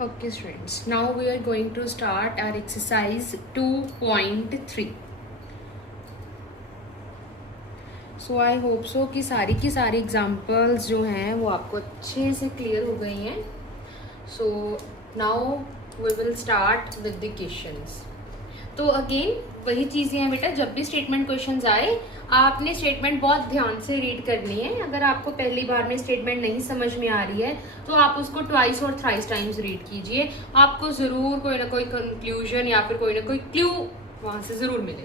Okay, students. Now we are going to start our exercise 2.3. So I hope so कि सारी की सारी examples जो हैं वो आपको अच्छे से क्लियर हो गई हैं. So now we will start with the questions. तो अगेन वही चीज़ें हैं बेटा, जब भी स्टेटमेंट क्वेश्चंस आए आपने स्टेटमेंट बहुत ध्यान से रीड करनी है. अगर आपको पहली बार में स्टेटमेंट नहीं समझ में आ रही है तो आप उसको ट्वाइस और थ्राइस टाइम्स रीड कीजिए. आपको ज़रूर कोई ना कोई कंक्लूजन या फिर कोई ना कोई क्लू वहाँ से ज़रूर मिले.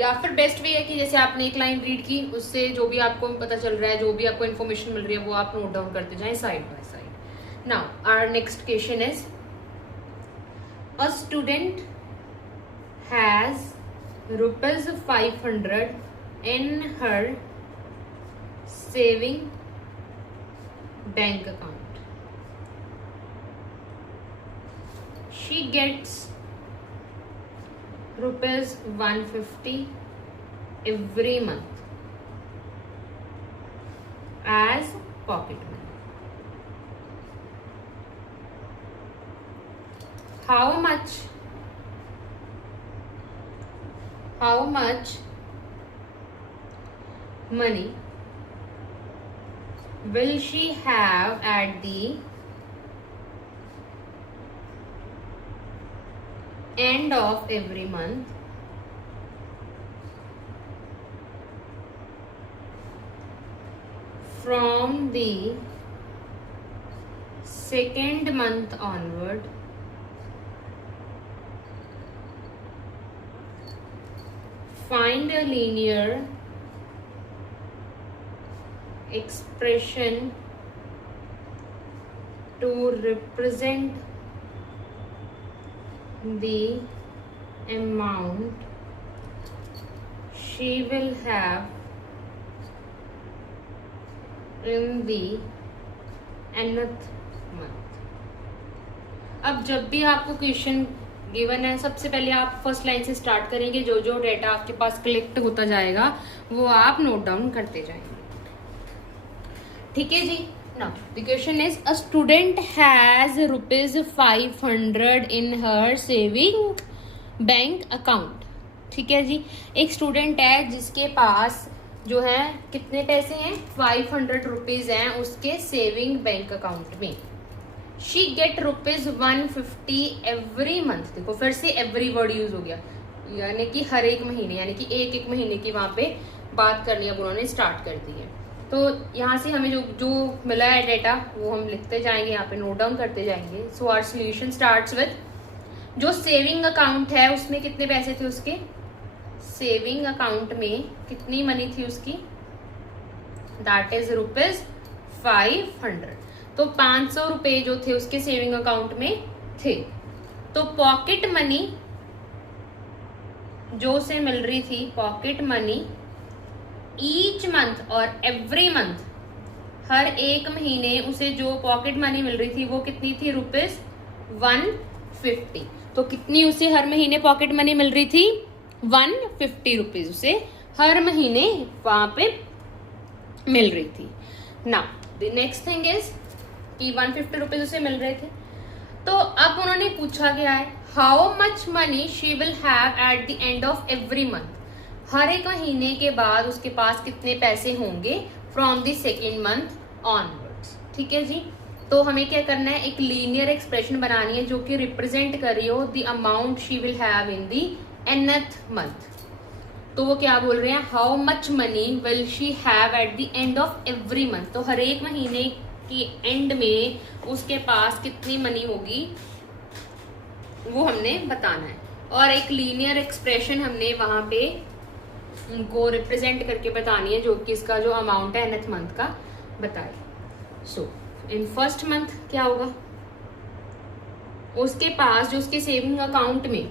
या फिर बेस्ट वे है कि जैसे आपने एक लाइन रीड की उससे जो भी आपको पता चल रहा है, जो भी आपको इन्फॉर्मेशन मिल रही है वो आप नोट डाउन करते जाएं side by side. Now our next question is a student has rupees 500 in her saving bank account. She gets rupees 150 every month as pocket money. How much money will she have at the end of every month from the second month onward? Find a linear expression to represent the amount she will have in the nth month. अब जब भी आपको question given है सबसे पहले आप first line से start करेंगे. जो जो डेटा आपके पास कलेक्ट होता जाएगा वो आप नोट डाउन करते जाएंगे. ठीक है जी. Now the question is a student has rupees 500 in her saving bank account. ठीक है जी. एक स्टूडेंट है जिसके पास जो है कितने पैसे हैं, 500 रुपीज हैं उसके सेविंग बैंक अकाउंट में. She get rupees 150 every month. देखो फिर से एवरी वर्ड यूज हो गया, यानी कि हर एक महीने, यानी कि एक एक महीने की वहां पे बात करनी अब उन्होंने स्टार्ट कर दी है. तो यहाँ से हमें जो मिला है डेटा वो हम लिखते जाएंगे, यहाँ पे नोट डाउन करते जाएंगे. So our solution starts with जो सेविंग अकाउंट है उसमें कितने पैसे थे उसके, सेविंग अकाउंट में कितनी मनी थी उसकी, दैट इज रुपीज 500. तो 500 रुपए जो थे उसके सेविंग अकाउंट में थे. तो पॉकेट मनी जो उसे मिल रही थी, पॉकेट मनी ईच मंथ और एवरी मंथ, हर एक महीने उसे जो पॉकेट मनी मिल रही थी वो कितनी थी, रुपीज 150. तो कितनी उसे हर महीने पॉकेट मनी मिल रही थी, 150 रुपीज उसे हर महीने वहां पे मिल रही थी. Now the next thing is कि 150 रुपीज उसे मिल रहे थे. तो अब उन्होंने पूछा गया है how much money she will have at the end of every month. हर एक महीने के बाद उसके पास कितने पैसे होंगे from the second month onwards. ठीक है जी. तो हमें क्या करना है, एक लीनियर एक्सप्रेशन बनानी है जो कि रिप्रेजेंट कर रही हो the amount she will have in the nth month. तो वो क्या बोल रहे हैं, how much money will she have at the end of every month. तो हर एक महीने की एंड में उसके पास कितनी मनी होगी वो हमने बताना है. और एक लीनियर एक्सप्रेशन हमने वहां पे उनको रिप्रेजेंट करके बतानी है जो कि इसका जो अमाउंट है nth मंथ का बताए. सो इन फर्स्ट मंथ क्या होगा, उसके पास जो उसके सेविंग अकाउंट में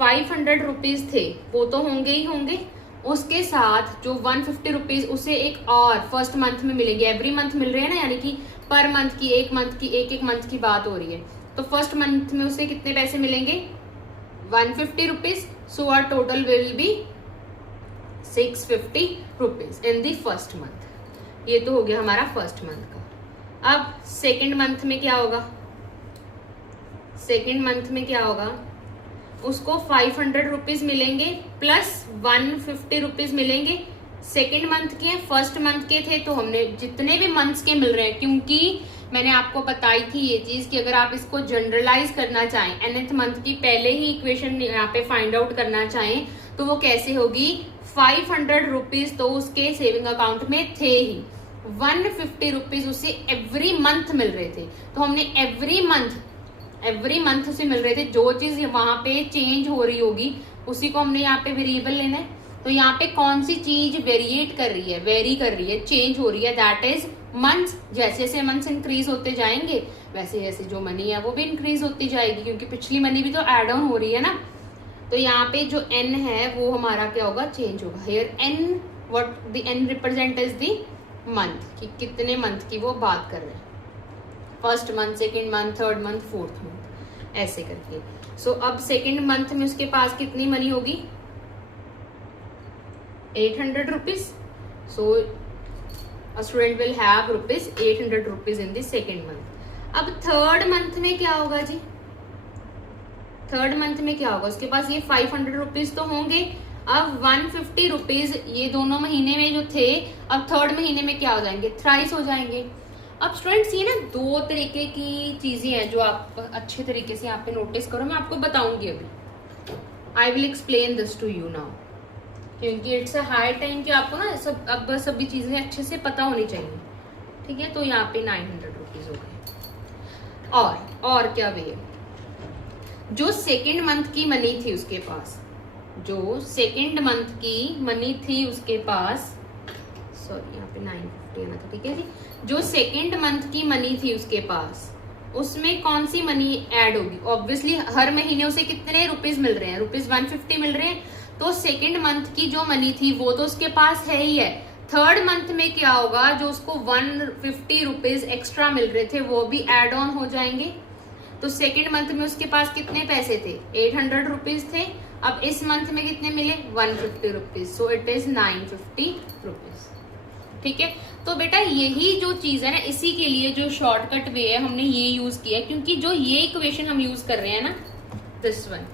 500 रुपीज थे वो तो होंगे ही होंगे, उसके साथ जो 150 रुपीज उसे एक और फर्स्ट मंथ में मिलेंगे. एवरी मंथ मिल रहे हैं ना, यानी कि पर मंथ की एक मंथ की बात हो रही है. तो फर्स्ट मंथ में उसे कितने पैसे मिलेंगे, 150 rupees. So our total will be 650 rupees in the first month. ये तो हो गया हमारा फर्स्ट मंथ का. अब सेकेंड मंथ में क्या होगा, सेकेंड मंथ में क्या होगा, उसको 500 रुपीज मिलेंगे प्लस 150 रुपीज मिलेंगे। सेकेंड मंथ के, फर्स्ट मंथ के थे तो हमने जितने भी मंथ्स के मिल रहे हैं, क्योंकि मैंने आपको बताई थी ये चीज कि अगर आप इसको जनरलाइज करना चाहें, nth मंथ की पहले ही इक्वेशन यहाँ पे फाइंड आउट करना चाहें तो वो कैसे होगी, 500 रुपीज तो उसके सेविंग अकाउंट में थे ही, 150 रुपीज उसे एवरी मंथ मिल रहे थे। तो हमने एवरी मंथ उसे मिल रहे थे, जो चीज वहां पे चेंज हो रही होगी उसी को हमने यहाँ पे वेरिएबल लेना है। तो यहाँ पे कौन सी चीज वेरिएट कर रही है, वेरी कर रही है, चेंज हो रही है, दैट इज मंथ्स। जैसे जैसे मंथ्स इंक्रीज होते जाएंगे वैसे जैसे जो मनी है वो भी इंक्रीज होती जाएगी, क्योंकि पिछली मनी भी तो एड ऑन हो रही है ना। तो यहाँ पे जो n है वो हमारा क्या होगा, चेंज होगा। Here n, what the n represent is the month, कि कितने मंथ की वो बात कर रहे हैं, first month, second month, third month, fourth month, ऐसे करके। सो अब सेकेंड मंथ में उसके पास कितनी मनी होगी, 800 rupees. So a student will have rupees 800 rupees in the second month। अब थर्ड मंथ में क्या होगा जी, थर्ड मंथ में क्या होगा, उसके पास ये 500 रुपीज तो होंगे, अब 150 रुपीज ये दोनों महीने में जो थे अब थर्ड महीने में क्या हो जाएंगे, थ्राइस हो जाएंगे। अब स्टूडेंट्स ये ना दो तरीके की चीजें हैं जो आप अच्छे तरीके से यहाँ पे नोटिस करो, मैं आपको बताऊंगी अभी। I will explain this to you now, क्योंकि इट्स अ हाई टाइम कि आपको ना सब अब सभी चीजें अच्छे से पता होनी चाहिए, ठीक है। तो यहाँ पे 900 रुपीज हो गए। और क्या वे, जो सेकेंड मंथ की मनी थी उसके पास, जो सेकेंड मंथ की मनी थी उसके पास, सॉरी यहाँ पे 950 आना था, ठीक है जी। जो सेकेंड मंथ की मनी थी उसके पास, उसमें कौन सी मनी ऐड होगी, ऑब्वियसली हर महीने उसे कितने रुपीज मिल रहे हैं, रुपीज 150 मिल रहे हैं। तो सेकेंड मंथ की जो मनी थी वो तो उसके पास है ही है। थर्ड मंथ में क्या होगा, जो उसको 150 रुपीज एक्स्ट्रा मिल रहे थे वो भी एड ऑन हो जाएंगे। तो सेकेंड मंथ में उसके पास कितने पैसे थे, 800 रुपीज थे। अब इस मंथ में कितने मिले, 150 rupees. So it is 950 rupees, ठीक है। तो बेटा यही जो चीज है ना, इसी के लिए जो शॉर्टकट वे है हमने ये यूज किया, क्योंकि जो ये इक्वेशन हम यूज कर रहे हैं ना, दिस वन,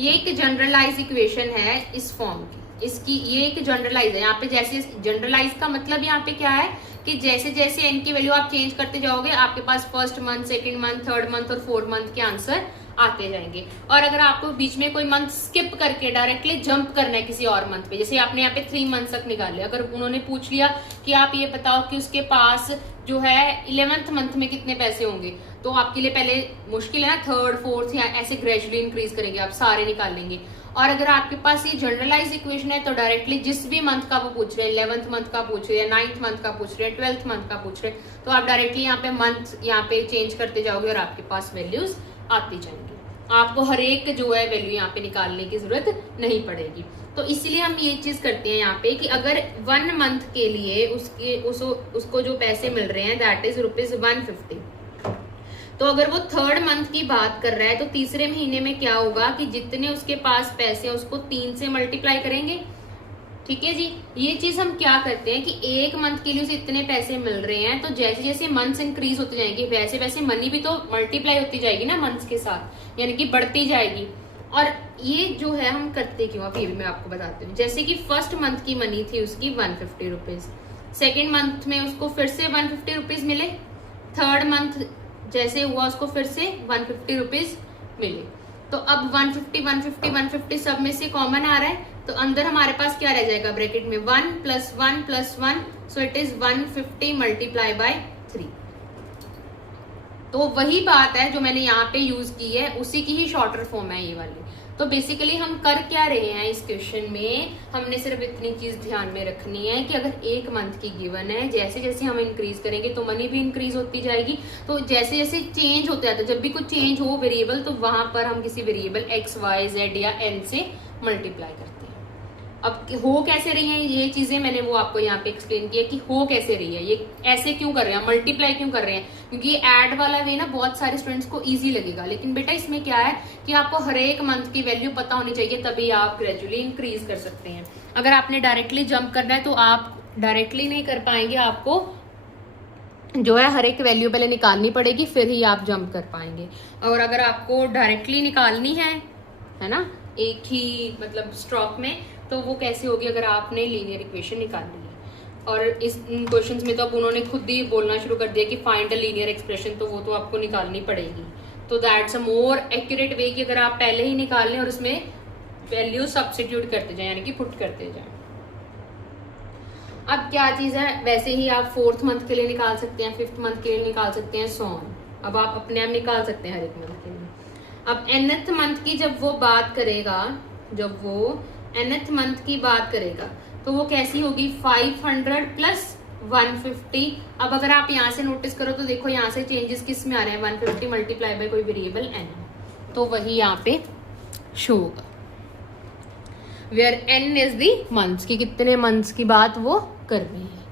ये एक जनरलाइज इक्वेशन है इस फॉर्म की, इसकी ये एक जनरलाइज है। यहाँ पे जैसे जनरलाइज का मतलब यहाँ पे क्या है कि जैसे जैसे n की वैल्यू आप चेंज करते जाओगे आपके पास first month, second month, third month और फोर्थ मंथ के आंसर आते जाएंगे। और अगर आपको बीच में कोई मंथ स्किप करके डायरेक्टली जंप करना है किसी और मंथ पे, जैसे आपने यहाँ पे 3 मंथ तक निकाले, अगर उन्होंने पूछ लिया कि आप ये बताओ कि उसके पास जो है 11th मंथ में कितने पैसे होंगे, तो आपके लिए पहले मुश्किल है ना, थर्ड फोर्थ या ऐसे ग्रेजुअली इंक्रीज करेंगे, आप सारे निकाल लेंगे। और अगर आपके पास ये जनरलाइज इक्वेशन है तो डायरेक्टली जिस भी मंथ का वो पूछ रहे हैं, 11th मंथ का पूछ रहे हैं, 9th मंथ का पूछ रहे हैं, 12th मंथ का पूछ रहे हैं, तो आप डायरेक्टली यहाँ पे मंथ यहाँ पे चेंज करते जाओगे और आपके पास वैल्यूज आती जाएंगी। आपको हर एक जो है वैल्यू यहाँ पे निकालने की जरूरत नहीं पड़ेगी। तो इसलिए हम ये चीज करते हैं यहाँ पे कि अगर 1 मंथ के लिए उसको जो पैसे मिल रहे हैं दैट इज रुपीज 150, तो अगर वो थर्ड मंथ की बात कर रहा है तो तीसरे महीने में क्या होगा कि जितने उसके पास पैसे हैं उसको 3 से मल्टीप्लाई करेंगे, ठीक है जी। ये चीज हम क्या करते हैं कि एक मंथ के लिए उसे इतने पैसे मिल रहे हैं, तो जैसे जैसे मंथ्स इंक्रीज होते जाएंगे वैसे वैसे मनी भी तो मल्टीप्लाई होती जाएगी ना मंथ्स के साथ, यानी कि बढ़ती जाएगी। और ये जो है हम करते क्यों, अभी मैं आपको बताती हूँ। जैसे कि फर्स्ट मंथ की मनी थी उसकी 150 रुपीज, सेकेंड मंथ में उसको फिर से 150 रुपीज मिले, थर्ड मंथ जैसे हुआ उसको फिर से 150 रुपीज मिले। तो अब 150 150 150 सब में से कॉमन आ रहा है, तो अंदर हमारे पास क्या रह जाएगा ब्रैकेट में 1 + 1 + 1, सो इट इज 150 मल्टीप्लाई बाय 3। तो वही बात है जो मैंने यहाँ पे यूज की है, उसी की ही शॉर्टर फॉर्म है ये वाली। तो बेसिकली हम कर क्या रहे हैं इस क्वेश्चन में, हमने सिर्फ इतनी चीज ध्यान में रखनी है कि अगर एक मंथ की गिवन है, जैसे जैसे हम इंक्रीज करेंगे तो मनी भी इंक्रीज होती जाएगी। तो जैसे जैसे चेंज होता है, तो जब भी कुछ चेंज हो वेरिएबल, तो वहां पर हम किसी वेरिएबल x, y, z या n से मल्टीप्लाई करते हैं। अब हो कैसे रही है ये चीजें मैंने वो आपको यहाँ पे एक्सप्लेन किया कि हो कैसे रही है, ये ऐसे क्यों कर रहे हैं, मल्टीप्लाई क्यों कर रहे हैं, क्योंकि ऐड वाला वे ना बहुत सारे स्टूडेंट्स को इजी लगेगा। लेकिन बेटा इसमें क्या है कि आपको हर एक मंथ की वैल्यू पता होनी चाहिए, तभी आप ग्रेजुअली इंक्रीज कर सकते हैं। अगर आपने डायरेक्टली जंप करना है तो आप डायरेक्टली नहीं कर पाएंगे, आपको जो है हर एक वैल्यू पहले निकालनी पड़ेगी, फिर ही आप जंप कर पाएंगे। और अगर आपको डायरेक्टली निकालनी है ना, एक ही मतलब स्ट्रोक में, तो वो कैसे होगी अगर आपने लीनियर इक्वेशन निकालनी है। और इस क्वेश्चंस में तो अब उन्होंने खुद ही बोलना शुरू कर दिया कि फाइंड अ लीनियर एक्सप्रेशन, तो वो तो आपको निकालनी पड़ेगी। तो दैट्स अ मोर एक्यूरेट वे कि अगर आप पहले ही निकाल लें और उसमें वैल्यू सब्स्टिट्यूट करते जाए, यानी कि पुट करते जाए। अब क्या चीज है, वैसे ही आप 4th मंथ के लिए निकाल सकते हैं, 5th मंथ के लिए निकाल सकते हैं, सो ऑन। अब आप अपने आप निकाल सकते हैं हर एक मंथ के लिए। अब nth मंथ की जब वो बात करेगा, जब वो nth मंथ की बात करेगा तो वो कैसी होगी, 500 प्लस 150। अब अगर आप यहाँ से नोटिस करो तो देखो यहाँ से चेंजेस किस में आ रहे हैं, 150 मल्टीप्लाई बाय कोई वेरिएबल n, तो वही यहाँ पे शो होगा, where n is the months, की कितने मंथ्स की बात वो कर रही है।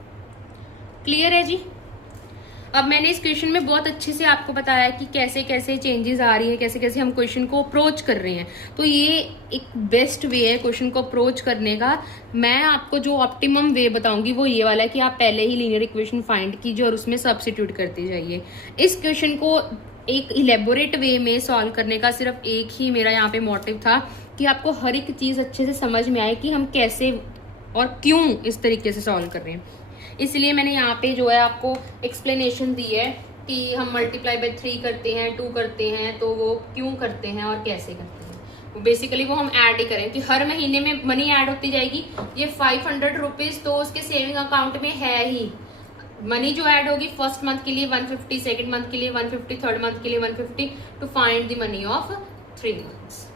क्लियर है जी। अब मैंने इस क्वेश्चन में बहुत अच्छे से आपको बताया कि कैसे कैसे चेंजेस आ रही है, कैसे कैसे हम क्वेश्चन को अप्रोच कर रहे हैं। तो ये एक बेस्ट वे है क्वेश्चन को अप्रोच करने का। मैं आपको जो ऑप्टिमम वे बताऊंगी वो ये वाला है कि आप पहले ही लीनियर इक्वेशन फाइंड कीजिए और उसमें सब्स्टिट्यूट करते जाइए। इस क्वेश्चन को एक इलेबोरेट वे में सॉल्व करने का सिर्फ एक ही मेरा यहाँ पे मोटिव था कि आपको हर एक चीज अच्छे से समझ में आए कि हम कैसे और क्यों इस तरीके से सॉल्व कर रहे हैं। इसलिए मैंने यहाँ पे जो है आपको एक्सप्लेनेशन दी है कि हम मल्टीप्लाई बाय 3 करते हैं, 2 करते हैं, तो वो क्यों करते हैं और कैसे करते हैं। बेसिकली वो हम ऐड ही करें कि हर महीने में मनी ऐड होती जाएगी। ये 500 रुपीज तो उसके सेविंग अकाउंट में है ही। मनी जो ऐड होगी फर्स्ट मंथ के लिए 150, सेकेंड मंथ के लिए 150, थर्ड मंथ के लिए 150 to find the money of 3 months.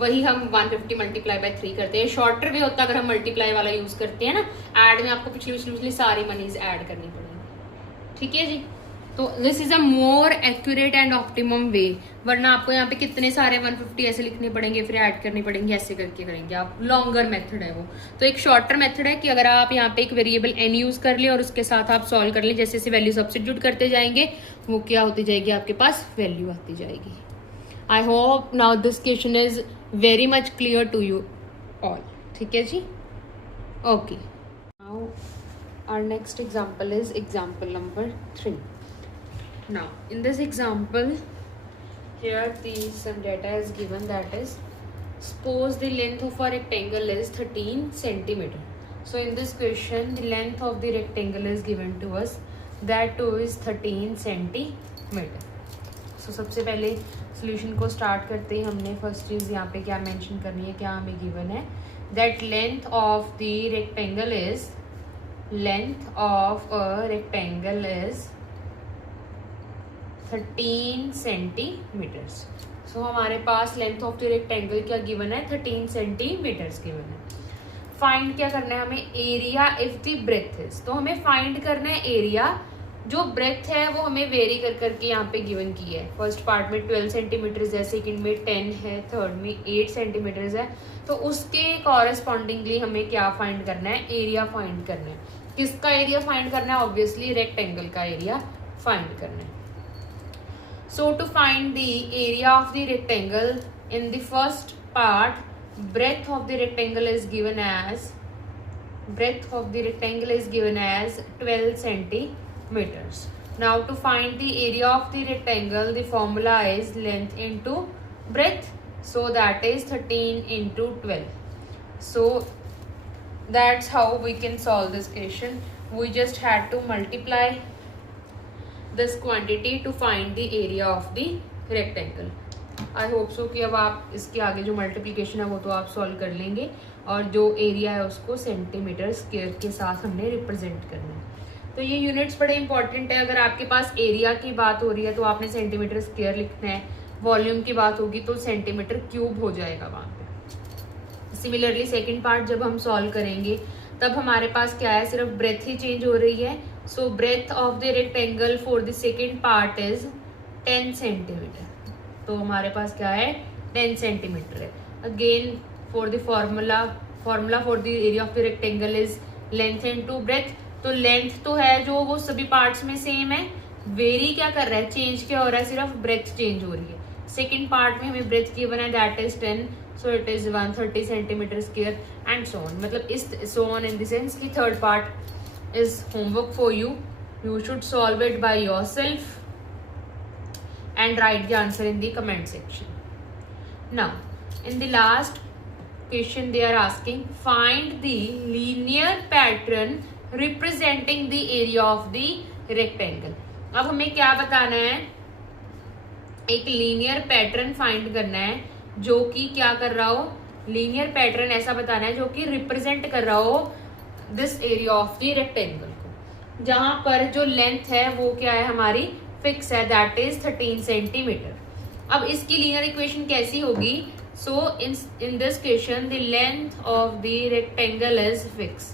वही हम 150 मल्टीप्लाई बाय 3 करते हैं। शॉर्टर वे होता है अगर हम मल्टीप्लाई वाला यूज करते हैं ना, ऐड में आपको पिछली सारी मनीज ऐड करनी पड़ेगी। ठीक है जी। तो this is a more accurate and optimum way, वरना आपको यहाँ पे कितने सारे 150 ऐसे लिखने पड़ेंगे, फिर ऐड करनी पड़ेंगे, ऐसे करके करेंगे आप। लॉन्गर मेथड है वो। तो एक शॉर्टर मेथड है कि अगर आप यहाँ पे एक वेरिएबल n यूज कर ले और उसके साथ आप सॉल्व कर ले, जैसे जैसे वैल्यू सब्स्टिट्यूट करते जाएंगे वो क्या होती जाएगी, आपके पास वैल्यू आती जाएगी। I hope now this question is very much clear to you all. ठीक है जी। Okay. Now our next example is example number 3. Now in this example, here some data is given, that is, suppose the length of a rectangle is 13 centimeter. So in this question, the length of the rectangle is given to us, that too is 13 centimeter. So सबसे पहले solution को start करते ही हमने first चीज यहाँ पे क्या mention करनी है, क्या हमें गिवन है, that length of the rectangle is, length of a rectangle is 13 centimetres. So हमारे पास लेंथ ऑफ द रेक्टेंगल क्या गिवन है, 13 सेंटीमीटर्स गिवन है। फाइंड क्या करना है हमें, area if the breadth is. तो हमें फाइंड करना है एरिया, जो ब्रेथ है वो हमें वेरी कर करके यहाँ पे गिवन की है। फर्स्ट पार्ट में 12 सेंटीमीटर है, सेकंड में 10 है, थर्ड में 8 सेंटीमीटर है। तो उसके कॉरेस्पॉन्डिंगली हमें क्या फाइंड करना है, एरिया फाइंड करना है। किसका एरिया फाइंड करना है, ऑब्वियसली रेक्टेंगल का एरिया फाइंड करना है। So to find the area of the rectangle, in the first part breadth of the rectangle is given as, breadth of the rectangle is given as 12 centimeters. Now to find the area of the rectangle, the formula is length into breadth, so that is 13 into 12. So that's how we can solve this question. We just had to multiply this quantity to find the area of the rectangle. I hope so कि अब आप इसके आगे जो multiplication है वो तो आप सॉल्व कर लेंगे, और जो एरिया है उसको सेंटीमीटर स्क्वायर के साथ हमने रिप्रेजेंट करना है। तो ये यूनिट्स बड़े इंपॉर्टेंट है। अगर आपके पास एरिया की बात हो रही है तो आपने सेंटीमीटर स्क्वायर लिखना है, वॉल्यूम की बात होगी तो सेंटीमीटर क्यूब हो जाएगा वहाँ पे। सिमिलरली सेकेंड पार्ट जब हम सॉल्व करेंगे तब हमारे पास क्या है, सिर्फ ब्रेथ ही चेंज हो रही है। So breadth of the rectangle for the second part is 10 centimetre. तो हमारे पास क्या है, 10 सेंटीमीटर है। Again for the formula for the area of the rectangle is length into breadth. तो लेंथ तो है जो वो सभी पार्ट्स में सेम है, वेरी क्या कर रहा है, चेंज क्या हो रहा है, सिर्फ ब्रेथ चेंज हो रही है। सेकेंड पार्ट में हमें ब्रेथ गिवन है, that is 10, so it is 130 centimetre square and so on. मतलब इस so on in the sense की third part is homework for you. You should solve it by yourself and write the answer in the comment section. Now, in the last question they are asking, find the linear pattern representing the area of the rectangle. अब हमें क्या बताना है, एक linear pattern find करना है जो कि क्या कर रहा हो, लीनियर पैटर्न ऐसा बताना है जो कि रिप्रेजेंट कर रहा हो this area of the rectangle को, जहां पर जो लेंथ है वो क्या है हमारी फिक्स है, दैट इज 13 सेंटीमीटर. अब इसकी लीनियर इक्वेशन कैसी होगी, so in this question the length of the rectangle is fix,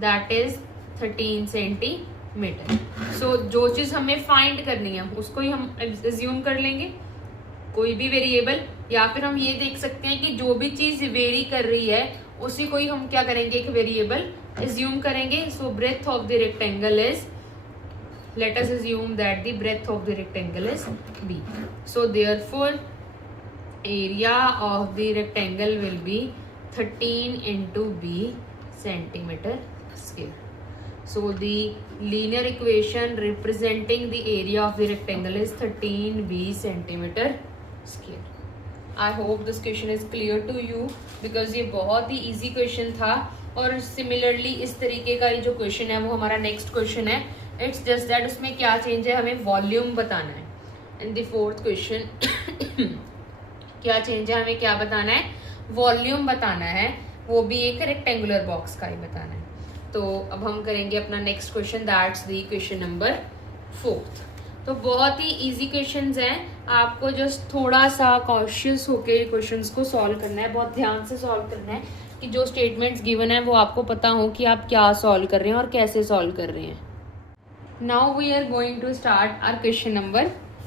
that is 13 centimetre. So जो चीज हमें फाइंड करनी है उसको ही हम एज्यूम कर लेंगे, कोई भी वेरिएबल, या फिर हम ये देख सकते हैं कि जो भी चीज वेरी कर रही है उसी को ही हम क्या करेंगे, एक वेरिएबल एज्यूम करेंगे. So breadth of the rectangle is, let us assume that the breadth of the rectangle is b. So therefore area of the rectangle will be 13 into b centimeter square. So the linear equation representing the area of the rectangle is 13b centimeter square. I hope this question is clear to you because ये बहुत ही easy question था. और similarly इस तरीके का ये जो question है वो हमारा next question है. इट्स जस्ट दैट उसमें क्या चेंज है, हमें वॉल्यूम बताना है. इन द फोर्थ क्वेश्चन क्या चेंज है, हमें क्या बताना है, वॉल्यूम बताना है, वो भी एक रेक्टेंगुलर बॉक्स का ही बताना है. तो अब हम करेंगे अपना next question, that's the question number 4. तो बहुत ही इजी क्वेश्चंस हैं, आपको जस्ट थोड़ा सा कॉन्शियस होकर क्वेश्चंस को सॉल्व करना है, बहुत ध्यान से सॉल्व करना है कि जो स्टेटमेंट्स गिवन है वो आपको पता हो कि आप क्या सॉल्व कर रहे हैं और कैसे सॉल्व कर रहे हैं. Now we are going to start our question number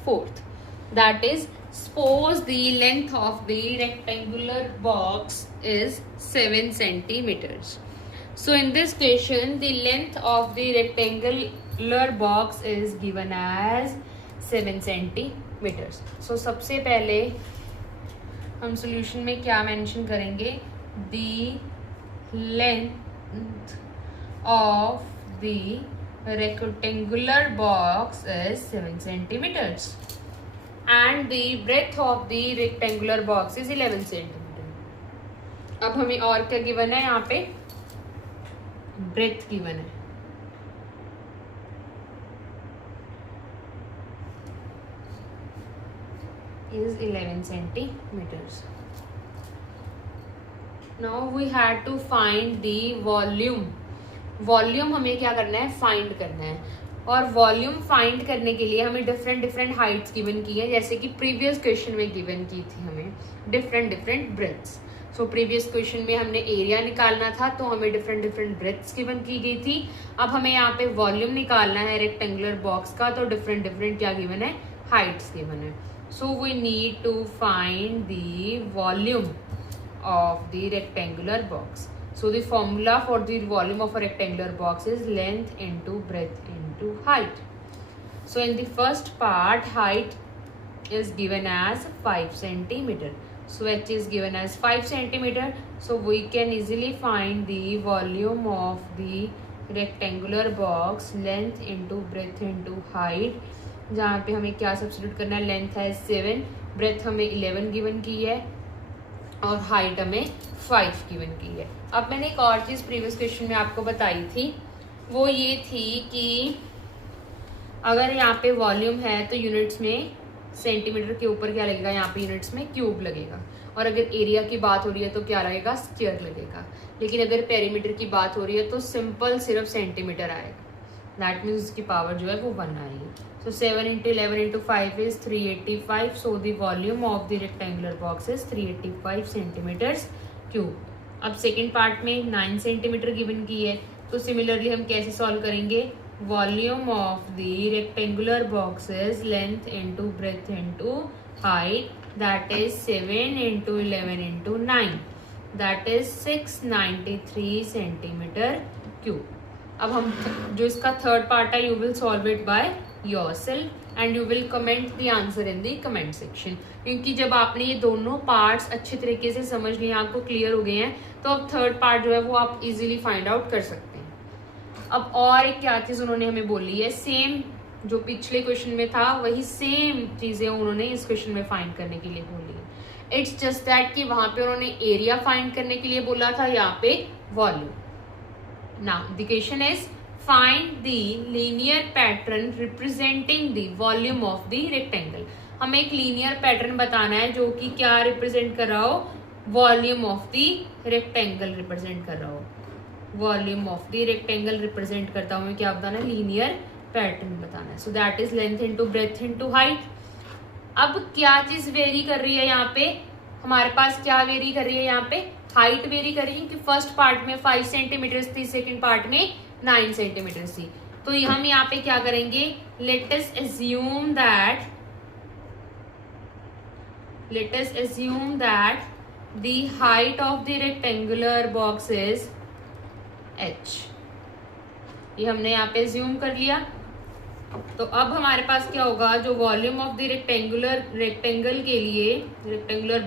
4th. That is, suppose the length of the rectangular box is 7 centimeters. So in this question, the length of the rectangular box is given as 7 centimeters. So सबसे पहले हम solution में क्या mention करेंगे, the length of the rectangular box is 7 centimeters and the breadth of the rectangular box is 11 centimeter. अब हमें और क्या गिवन है, यहाँ पे breadth गिवन है. is 11 centimeters. Now we had to find the volume. Volume हमें क्या करना है, फाइंड करना है. और वॉल्यूम फाइंड करने के लिए हमें डिफरेंट हाइट्स गिवन की है, जैसे कि प्रीवियस क्वेश्चन में गिवन की थी हमें different breaths. So previous question में हमने एरिया निकालना था तो हमें डिफरेंट ब्रेथ्स गिवन की गई थी. अब हमें यहाँ पे वॉल्यूम निकालना है रेक्टेंगुलर बॉक्स का, तो डिफरेंट क्या गिवन है, हाइट्स गिवन है. So we need to find the volume of the rectangular box. So the formula for the volume of a rectangular box is length into breadth into height. So in the first part, height is given as 5 centimeter. So h is given as 5 centimeter. So we can easily find the volume of the rectangular box, length into breadth into height. जहाँ पे हमें क्या substitute करना है, length है 7, breath हमें 11 given की है और हाइट हमें 5 गिवन की है. अब मैंने एक और चीज़ प्रीवियस क्वेश्चन में आपको बताई थी, वो ये थी कि अगर यहाँ पे वॉल्यूम है तो यूनिट्स में सेंटीमीटर के ऊपर क्या लगेगा, यहाँ पे यूनिट्स में क्यूब लगेगा. और अगर एरिया की बात हो रही है तो क्या लगेगा, स्क्वायर लगेगा. लेकिन अगर पेरीमीटर की बात हो रही है तो सिंपल सिर्फ सेंटीमीटर आएगा. दैट मीन्स उसकी पावर जो है वो 1 आएगी. So 7 into 11 into 5 is 385. So the volume of the rectangular box is 385 centimeters cube. अब सेकेंड पार्ट में 9 सेंटीमीटर गिवन की है, तो सिमिलरली हम कैसे सॉल्व करेंगे, volume of the rectangular box is length into breadth into height, that is 7 into 11 into 9, that is 693 centimetre cube. अब हम जो इसका थर्ड पार्ट है, you will solve it by yourself and you will comment the answer in the comment section. क्योंकि जब आपने ये दोनों पार्ट्स अच्छे तरीके से समझ लिए, आपको क्लियर हो गए हैं, तो अब थर्ड पार्ट जो है वो आप इजीली फाइंड आउट कर सकते हैं. अब और एक क्या चीज उन्होंने हमें बोली है, सेम जो पिछले क्वेश्चन में था वही सेम चीजें उन्होंने इस क्वेश्चन में फाइंड करने के लिए बोली है। इट्स जस्ट दैट कि वहां पे उन्होंने एरिया फाइंड करने के लिए बोला था, यहाँ पे volume. Now the question is find the linear pattern representing the volume of the rectangle. हमें एक लीनियर पैटर्न बताना है जो कि क्या रिप्रेजेंट कर रहा हो, volume of the rectangle represent कर रहा हो। Volume of the rectangle represent करता हूं, क्या बताना है, लीनियर पैटर्न बताना है। So that is length into breath into height. अब क्या चीज वेरी कर रही है यहाँ पे, हमारे पास क्या वेरी कर रही है यहाँ पे, हाइट वेरी कर रही है कि फर्स्ट पार्ट में 5 सेंटीमीटर थी, सेकेंड पार्ट में 9 सेंटीमीटर थी। तो हम यहाँ पे क्या करेंगे, let us assume that the height of the rectangular box is h। ये हमने यहाँ पे assume कर लिया। तो अब हमारे पास क्या होगा, जो volume of the rectangular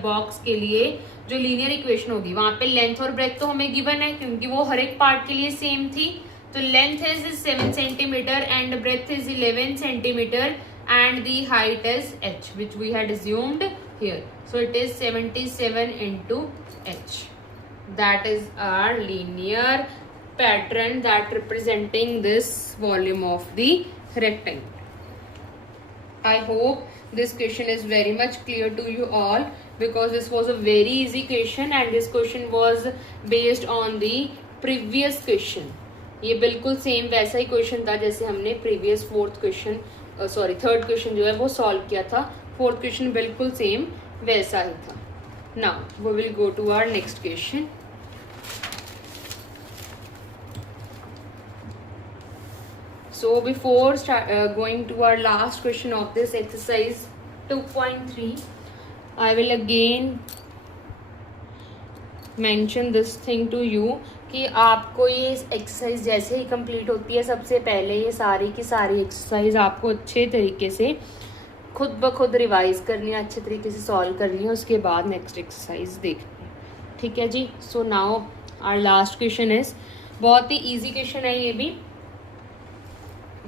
box के लिए जो लीनियर इक्वेशन होगी, वहां पे लेंथ और ब्रेथ तो हमें गिवन है क्योंकि वो हर एक पार्ट के लिए सेम थी। तो length is 7 centimetre and breadth is 11 centimetre and the height is h which we had assumed here. So it is 77 into h. That is our linear pattern that representing this volume of the rectangle. I hope this question is very much clear to you all because this was a very easy question and this question was based on the previous question. ये बिल्कुल same वैसा ही question था जैसे हमने previous third question जो है वो solve किया था। फोर्थ क्वेश्चन बिल्कुल सेम वैसा ही था। Now we will go to our next question. So before going to our last question of this exercise 2.3, I will again mention this thing to you कि आपको ये एक्सरसाइज जैसे ही कंप्लीट होती है, सबसे पहले ये सारी की सारी एक्सरसाइज आपको अच्छे तरीके से खुद ब खुद रिवाइज करनी है, अच्छे तरीके से सॉल्व करनी है, उसके बाद नेक्स्ट एक्सरसाइज देखनी है। ठीक है जी। So now our last question is, बहुत ही इजी क्वेश्चन है ये भी।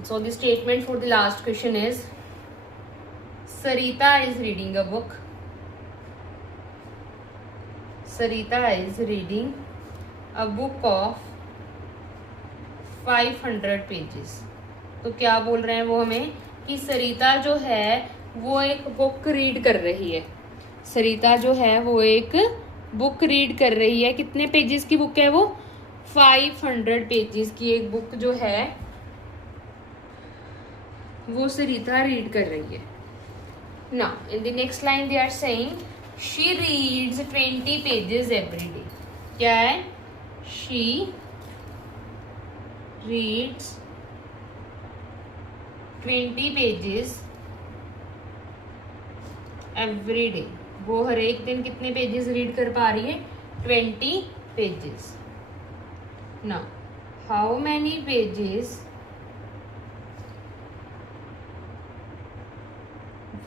So the statement for the last question is, Sarita is reading a book. Sarita is reading a book of 500 pages. तो क्या बोल रहे हैं वो हमें कि सरिता जो है वो एक बुक रीड कर रही है। सरिता जो है वो एक बुक रीड कर रही है। कितने पेजेस की बुक है वो, 500 पेजेस की एक बुक जो है वो सरिता रीड कर रही है। Now in the next line they are saying she reads 20 pages every day. क्या है, she reads 20 pages every day. वो हर एक दिन कितने पेजेस रीड कर पा रही है, 20 pages. Now how many pages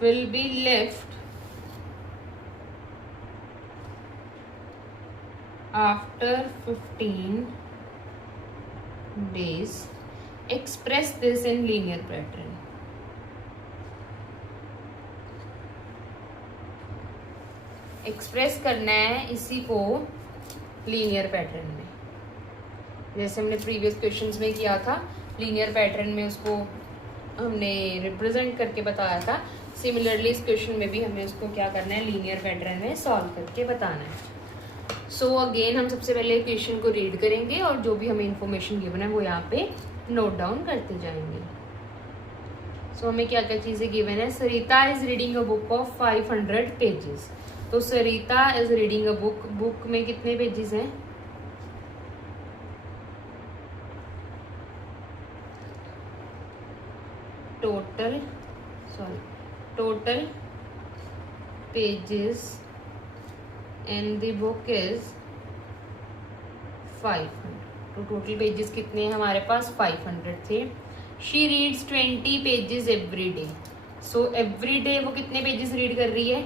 will be left after 15 days. Express this in linear pattern. Express करना है इसी को लीनियर पैटर्न में, जैसे हमने प्रीवियस क्वेश्चंस में किया था। लीनियर पैटर्न में उसको हमने रिप्रेजेंट करके बताया था। सिमिलरली इस क्वेश्चन में भी हमें उसको क्या करना है, लीनियर पैटर्न में सॉल्व करके बताना है। सो अगेन हम सबसे पहले क्वेश्चन को रीड करेंगे और जो भी हमें इंफॉर्मेशन गिवन है वो यहाँ पे नोट डाउन करते जाएंगे। सो हमें क्या क्या चीज़ें गिवन है, Sarita is reading a book of 500 pages. तो Sarita is reading a book, book में कितने पेजेस हैं, total pages in the book is 500। तो टोटल पेजेस कितने हैं हमारे पास, 500 थे। she reads 20 pages every day। So every day वो कितने पेजेस रीड कर रही है,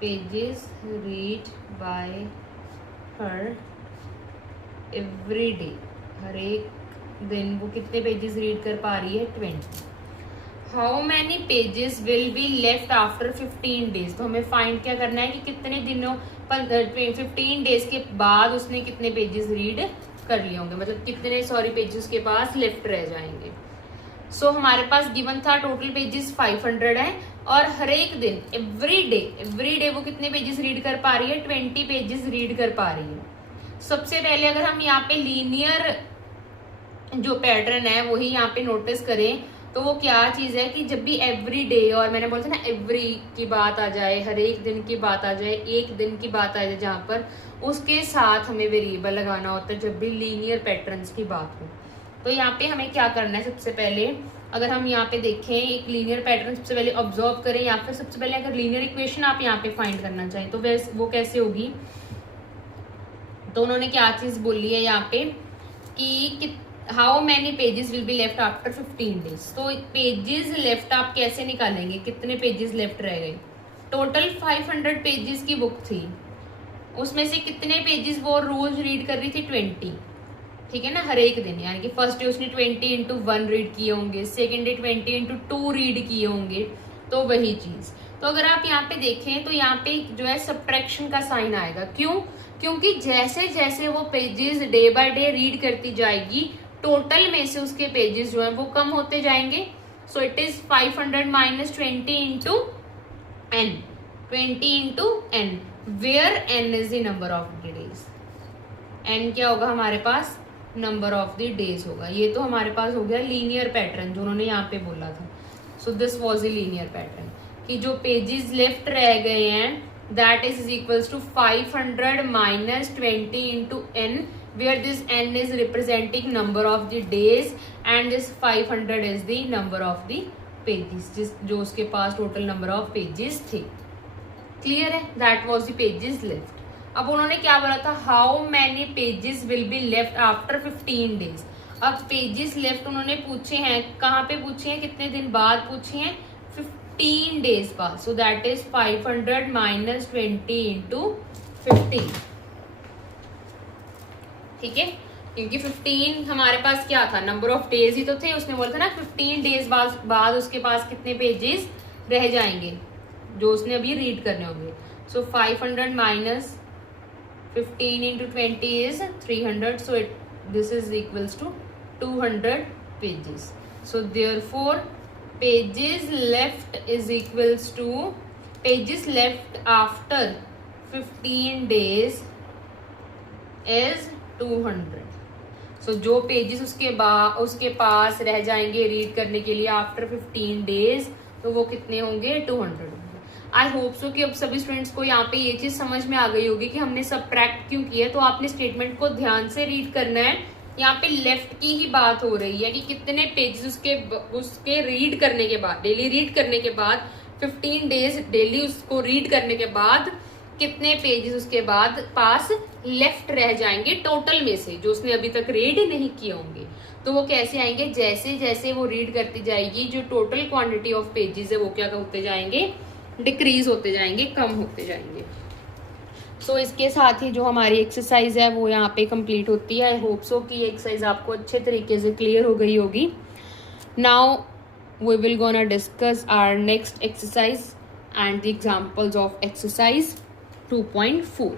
pages read by her every day, हर एक दिन वो कितने पेजेस रीड कर पा रही है? 20। How many pages will be left after 15 days, तो हमें फाइंड क्या करना है कि कितने दिनों 15 डेज के बाद उसने कितने पेजेस रीड कर लिए होंगे, मतलब कितने पेजेस के पास लेफ्ट रह जाएंगे। सो हमारे पास गिवन था टोटल पेजेस 500 है और हर एक दिन एवरी डे वो कितने पेजेस रीड कर पा रही है? 20 पेजेस रीड कर पा रही है। सबसे पहले अगर हम यहाँ पे लीनियर जो पैटर्न है वही यहाँ पे नोटिस करें तो वो क्या चीज है कि जब भी एवरी डे, और मैंने बोला था ना एवरी की बात आ जाए, हर एक दिन की बात आ जाए, एक दिन की बात आ जाए, जहाँ पर उसके साथ हमें वेरिएबल लगाना होता है जब भी लीनियर पैटर्न्स की बात हो। तो यहाँ पे हमें क्या करना है, सबसे पहले अगर हम यहाँ पे देखें एक लीनियर पैटर्न सबसे पहले ऑब्जर्व करें, या फिर सबसे पहले अगर लीनियर इक्वेशन आप यहाँ पे फाइंड करना चाहें तो वो कैसे होगी। तो उन्होंने क्या चीज बोली है यहाँ पे कि how many pages will be left after 15 days. तो पेजेस लेफ्ट आप कैसे निकालेंगे, कितने पेजेस लेफ्ट रह गए? टोटल 500 पेजेस की बुक थी, उसमें से कितने पेजेस वो रोज रीड कर रही थी? 20, ठीक है ना, हर एक दिन। यानी कि फर्स्ट डे उसने 20 इंटू 1 रीड किए होंगे, सेकेंड डे 20 इंटू 2 रीड किए होंगे, तो वही चीज। तो अगर आप यहाँ पे देखें तो यहाँ पे जो है सब्ट्रैक्शन का साइन आएगा। क्यों? क्योंकि जैसे जैसे वो pages day by day read करती जाएगी टोटल में से उसके पेजेस जो है वो कम होते जाएंगे। So it is 500 minus 20 into N, 20 into N, where N is the number of the days. N क्या होगा हमारे पास? नंबर ऑफ द डेज होगा। ये तो हमारे पास हो गया लीनियर पैटर्न जो उन्होंने यहाँ पे बोला था। So this was a linear pattern कि जो पेजेस लेफ्ट रह गए हैं that is equals to 500 minus 20 into N, where this n is representing number of the days and this 500 is the number of the pages, जो उसके पास total number of pages थे। Clear है? That was the pages left. अब उन्होंने क्या बोला था? How many pages will be left after 15 days. अब पेजेस लेफ्ट उन्होंने पूछे हैं, कहाँ पे पूछे हैं, कितने दिन बाद पूछे हैं? 15 डेज बाद। So that is 500 minus 20 into 15, ठीक है, क्योंकि 15 हमारे पास क्या था? नंबर ऑफ डेज ही तो थे। उसने बोला था ना 15 डेज बाद उसके पास कितने पेजेस रह जाएंगे जो उसने अभी रीड करने होंगे। So 500 minus 15 into 20 is 300, so this is equals to 200 pages. So therefore pages left is equals to pages left after 15 days is 200। So जो पेजेस उसके पास रह जाएंगे रीड करने के लिए आफ्टर 15 डेज तो वो कितने होंगे? 200 होंगे। आई होप सो कि अब सभी स्टूडेंट्स को यहाँ पे ये चीज समझ में आ गई होगी कि हमने सबट्रैक्ट क्यों किया। तो आपने स्टेटमेंट को ध्यान से रीड करना है। यहाँ पे लेफ्ट की ही बात हो रही है कि कितने पेजेस उसके रीड करने के बाद, डेली रीड करने के बाद, 15 डेज डेली उसको रीड करने के बाद कितने पेजेस उसके बाद पास लेफ्ट रह जाएंगे टोटल में से जो उसने अभी तक रीड नहीं किए होंगे। तो वो कैसे आएंगे? जैसे जैसे वो रीड करती जाएगी जो टोटल क्वांटिटी ऑफ पेजेस है वो क्या होते जाएंगे? डिक्रीज होते जाएंगे, कम होते जाएंगे। सो इसके साथ ही जो हमारी एक्सरसाइज है वो यहाँ पे कंप्लीट होती है। आई होप सो कि एक्सरसाइज आपको अच्छे तरीके से क्लियर हो गई होगी। Now we will gonna discuss our next exercise and the examples of exercise 2.4.